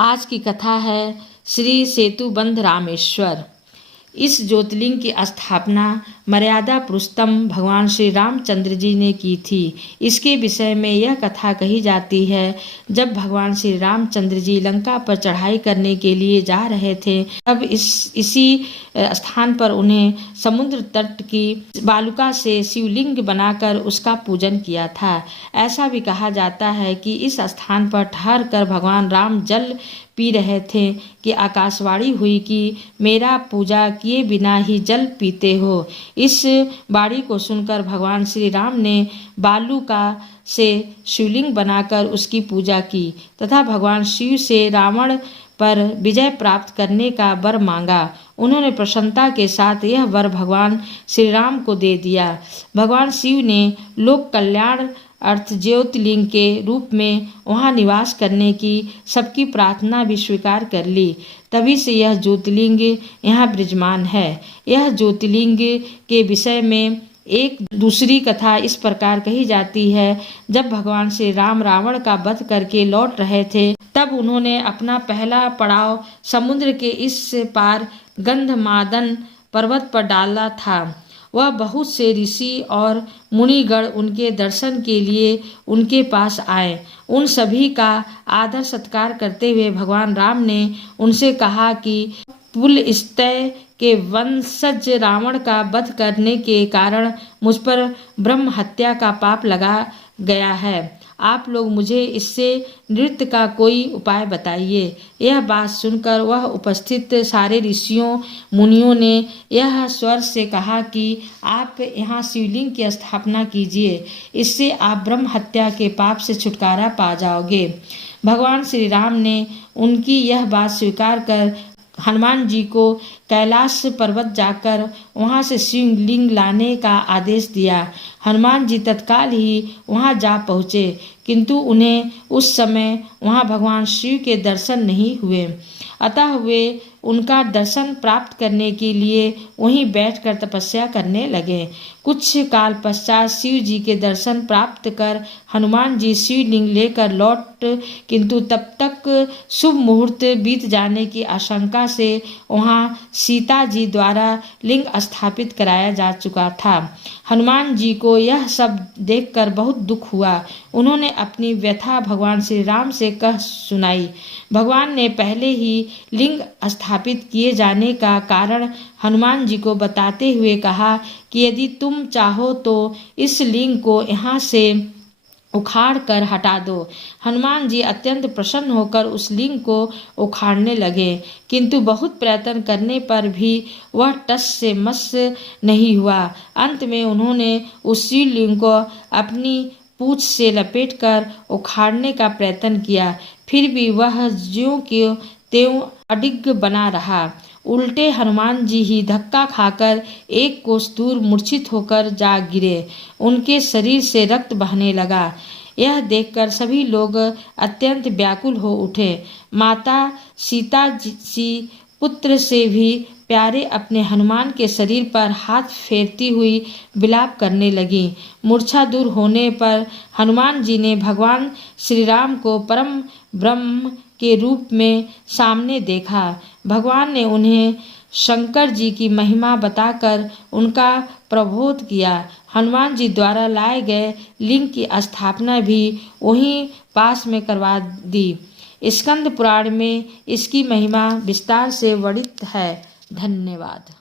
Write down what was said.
आज की कथा है श्री सेतुबंध रामेश्वर। इस ज्योतिर्लिंग की स्थापना मर्यादा पुरुषोत्तम भगवान श्री रामचंद्र जी ने की थी। इसके विषय में यह कथा कही जाती है, जब भगवान श्री रामचंद्र जी लंका पर चढ़ाई करने के लिए जा रहे थे, तब इसी स्थान पर उन्हें समुद्र तट की बालुका से शिवलिंग बनाकर उसका पूजन किया था। ऐसा भी कहा जाता है कि इस स्थान पर ठहर कर भगवान राम जल पी रहे थे कि आकाशवाणी हुई कि मेरा पूजा किए बिना ही जल पीते हो। इस वाणी को सुनकर भगवान श्री राम ने बालुका से शिवलिंग बनाकर उसकी पूजा की तथा भगवान शिव से रावण पर विजय प्राप्त करने का वर मांगा। उन्होंने प्रसन्नता के साथ यह वर भगवान श्री राम को दे दिया। भगवान शिव ने लोक कल्याण अर्थ ज्योतिर्लिंग के रूप में वहाँ निवास करने की सबकी प्रार्थना भी स्वीकार कर ली। तभी से यह ज्योतिर्लिंग यहाँ विराजमान है। यह ज्योतिर्लिंग के विषय में एक दूसरी कथा इस प्रकार कही जाती है, जब भगवान श्री राम रावण का वध करके लौट रहे थे, तब उन्होंने अपना पहला पड़ाव समुद्र के इस पार गंधमादन पर्वत पर डाला था। वह बहुत से ऋषि और मुनिगण उनके दर्शन के लिए उनके पास आए। उन सभी का आदर सत्कार करते हुए भगवान राम ने उनसे कहा कि पुलस्त्य के वंशज रावण का वध करने के कारण मुझ पर ब्रह्म हत्या का पाप लगा गया है। आप लोग मुझे इससे निवृत्ति का कोई उपाय बताइए। यह बात सुनकर वह उपस्थित सारे ऋषियों मुनियों ने यह स्वर से कहा कि आप यहाँ शिवलिंग की स्थापना कीजिए, इससे आप ब्रह्म हत्या के पाप से छुटकारा पा जाओगे। भगवान श्री राम ने उनकी यह बात स्वीकार कर हनुमान जी को कैलाश पर्वत जाकर वहां से शिवलिंग लाने का आदेश दिया। हनुमान जी तत्काल ही वहां जा पहुँचे, किंतु उन्हें उस समय वहां भगवान शिव के दर्शन नहीं हुए। अतः वे उनका दर्शन प्राप्त करने के लिए वहीं बैठकर तपस्या करने लगे। कुछ काल पश्चात शिव जी के दर्शन प्राप्त कर हनुमान जी शिवलिंग लेकर लौट, किंतु तब तक शुभ मुहूर्त बीत जाने की आशंका से वहां सीता जी द्वारा लिंग स्थापित कराया जा चुका था। हनुमान जी को यह सब देखकर बहुत दुख हुआ। उन्होंने अपनी व्यथा भगवान श्री राम से कह सुनाई। भगवान ने पहले ही लिंग स्थापित किए जाने का कारण हनुमान जी को बताते हुए कहा कि यदि तुम चाहो तो इस लिंग को यहाँ से उखाड़ कर हटा दो। हनुमान जी अत्यंत प्रसन्न होकर उस लिंग को उखाड़ने लगे, किंतु बहुत प्रयत्न करने पर भी वह टस से मस नहीं हुआ। अंत में उन्होंने उस शिवलिंग को अपनी पूंछ से लपेटकर उखाड़ने का प्रयत्न किया, फिर भी वह ज्यों के त्यों अडिग बना रहा। उल्टे हनुमान जी ही धक्का खाकर एक कोस दूर मूर्छित होकर जा गिरे। उनके शरीर से रक्त बहने लगा। यह देखकर सभी लोग अत्यंत व्याकुल हो उठे। माता सीता जी पुत्र से भी प्यारे अपने हनुमान के शरीर पर हाथ फेरती हुई विलाप करने लगी। मूर्छा दूर होने पर हनुमान जी ने भगवान श्री राम को परम ब्रह्म के रूप में सामने देखा। भगवान ने उन्हें शंकर जी की महिमा बताकर उनका प्रबोध किया। हनुमान जी द्वारा लाए गए लिंग की स्थापना भी वहीं पास में करवा दी। स्कंद पुराण में इसकी महिमा विस्तार से वर्णित है। धन्यवाद।